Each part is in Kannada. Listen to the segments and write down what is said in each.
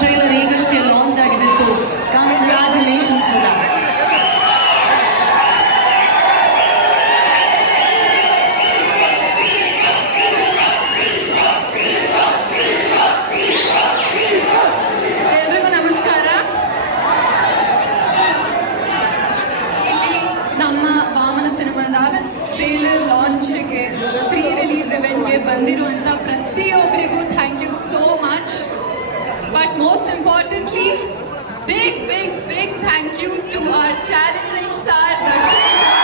ಟ್ರೈಲರ್ ಈಗಷ್ಟೇ ಲಾಂಚ್ ಆಗಿದೆ. So congratulations for that. ಎಲ್ರಿಗೂ ನಮಸ್ಕಾರ. ಇಲ್ಲಿ ನಮ್ಮ ವಾಮನ ಸಿನಿಮಾದ ಟ್ರೇಲರ್ ಲಾಂಚ್ಗೆ ಪ್ರೀ ರಿಲೀಸ್ ಇವೆಂಟ್ಗೆ ಬಂದಿರುವಂಥ ಪ್ರತಿಯೊಬ್ಬರಿಗೂ thank you so much. But most importantly big thank you to our challenging star Darshan sir.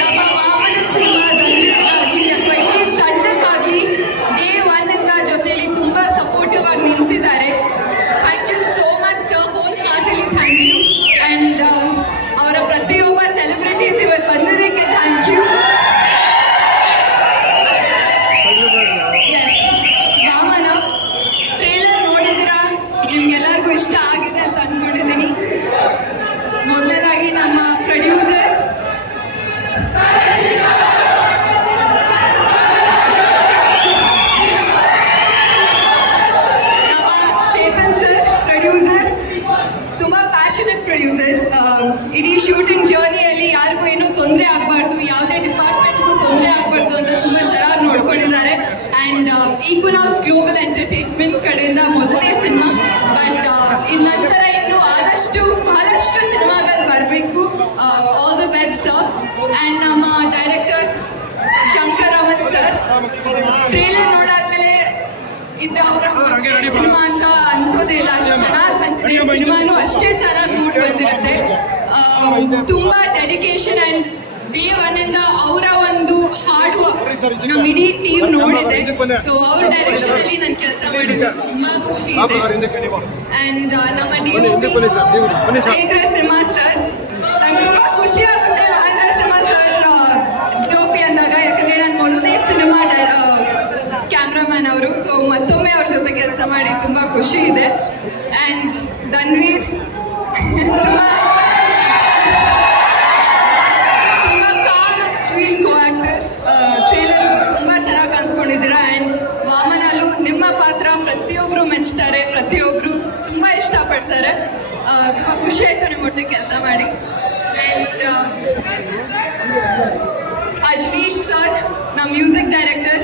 ನಮ್ಮ ವಾಮನ ಸಿನಿಮಾದಾಗಲಿ ಅಥವಾ ಇಡೀ ತಂಡಕ್ಕಾಗಲಿ ಡೇ ಒನ್ ಇಂದ ಜೊತೆಯಲ್ಲಿ ತುಂಬ ಸಪೋರ್ಟಿವ್ ಆಗಿ ನಿಂತಿದ್ದಾರೆ. Thank you so much sir, whole heartly thank you. And ಅವರ ಪ್ರತಿಯೊಬ್ಬ ಸೆಲೆಬ್ರಿಟೀಸ್ ಇವತ್ತು ಬಂದಿದ್ದಕ್ಕೆ thank you. Yes, Vamana trailer ನೋಡಿದಿರಾ, ನಿಮ್ಗೆಲ್ಲರಿಗೂ ಇಷ್ಟ ಆಗಿದೆ ಅಂತ ಅಂದ್ಕೊಂಡಿದ್ದೀನಿ. ಮೊದಲನೇದಾಗಿ ನಮ್ಮ ಪ್ರೊಡ್ಯೂಸರ್ ನಮ್ಮ ಚೇತನ್ ಸರ್, ಪ್ರೊಡ್ಯೂಸರ್, ತುಂಬ ಪ್ಯಾಷನೆಟ್ ಪ್ರೊಡ್ಯೂಸರ್. ಇಡೀ ಶೂಟಿಂಗ್ ಜರ್ನಿಯಲ್ಲಿ ಯಾರಿಗೂ ಏನೂ ತೊಂದರೆ ಆಗಬಾರ್ದು, ಯಾವುದೇ ಡಿಪಾರ್ಟ್ಮೆಂಟ್ಗೂ ತೊಂದರೆ ಆಗಬಾರ್ದು ಅಂತ ತುಂಬ ಚೆನ್ನಾಗಿ ನೋಡ್ಕೊಂಡಿದ್ದಾರೆ. ಆ್ಯಂಡ್ ಈಕ್ವನಾಕ್ಸ್ ಗ್ಲೋಬಲ್ ಎಂಟರ್ಟೈನ್ಮೆಂಟ್ ಕಡೆಯಿಂದ ಮೊದಲನೇ ಸಿನಿಮಾ. ಬಟ್ ಇನ್ನು ನಂತರ ಇನ್ನೂ ಬಹಳಷ್ಟು ಸಿನಿಮಾಗಳು ಬರಬೇಕು. All the best sir. And ನಮ್ಮ director Shankar Raman sir, trailer ನೋಡಾದ್ಮೇಲೆ ಇದು ಅವರ ಸಿನಿಮಾ ಅಂತ ಅನ್ಸೋದೇ ಇಲ್ಲ, ಅಷ್ಟು ಚೆನ್ನಾಗಿ ಬಂದಿದೆ. ಸಿನಿಮಾನು ಅಷ್ಟೇ ಚೆನ್ನಾಗಿ ಮೂಡ್ ಬಂದಿರುತ್ತೆ. ತುಂಬಾ ಡೆಡಿಕೇಶನ್ ಆ್ಯಂಡ್ ಡೇ ಒನ್ ಇಂದ ಅವರ ಒಂದು ಹಾರ್ಡ್ ವರ್ಕ್ ನಮ್ಮ ಇಡೀ ಟೀಮ್ ನೋಡಿದೆ. ಸೊ ಅವ್ರ ಡೈರೆಕ್ಷನ್ ಅಲ್ಲಿ ನಾನು ಕೆಲಸ ಮಾಡಿದ್ದು ತುಂಬಾ ಖುಷಿ ಇದೆ. ಆ್ಯಂಡ್ ನಮ್ಮ ಮಹೇಂದ್ರ ಸಿಂಹ ಸರ್, ನಂಗೆ ತುಂಬಾ ಖುಷಿ ಆಗುತ್ತೆ ಮಹೇಂದ್ರ ಸಿಂಹ ಸರ್ ಡಿ.ಒ.ಪಿ ಅಂದಾಗ, ಯಾಕಂದ್ರೆ ನಾನು ಮೊದಲನೇ ಸಿನಿಮಾ ಕ್ಯಾಮ್ರಾಮನ್ ಅವರು. ಸೊ ಮತ್ತೊಮ್ಮೆ ಅವ್ರ ಜೊತೆ ಕೆಲಸ ಮಾಡಿ ತುಂಬ ಖುಷಿ ಇದೆ. ಆ್ಯಂಡ್ ಧನ್ವೀರ್ ತುಂಬ calm sweet co actor. Trailer ತುಂಬ ಚೆನ್ನಾಗಿ ಕಾಣಿಸ್ಕೊಂಡಿದ್ದೀರಾ. ಆ್ಯಂಡ್ ವಾಮನಲ್ಲೂ ನಿಮ್ಮ ಪಾತ್ರ ಪ್ರತಿಯೊಬ್ಬರು ಮೆಚ್ತಾರೆ, ಪ್ರತಿಯೊಬ್ಬರು ತುಂಬ ಇಷ್ಟಪಡ್ತಾರೆ. ತುಂಬ ಖುಷಿ ಆಯಿತು ನಿಮ್ಮೊಟ್ಟಿಗೆ ಕೆಲಸ ಮಾಡಿ. ಆ್ಯಂಡ್ ಅಜ್ನೀಶ್ ಸರ್, ನಮ್ಮ ಮ್ಯೂಸಿಕ್ ಡೈರೆಕ್ಟರ್,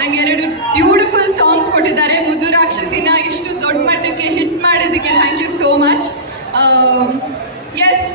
ನಂಗೆ 2 ಬ್ಯೂಟಿಫುಲ್ ಸಾಂಗ್ಸ್ ಕೊಟ್ಟಿದ್ದಾರೆ. ಮುದ್ದು ರಾಕ್ಷಸಿನ ಇಷ್ಟು ದೊಡ್ಡ ಮಟ್ಟಕ್ಕೆ ಹಿಟ್ ಮಾಡೋದಕ್ಕೆ thank you so much. S,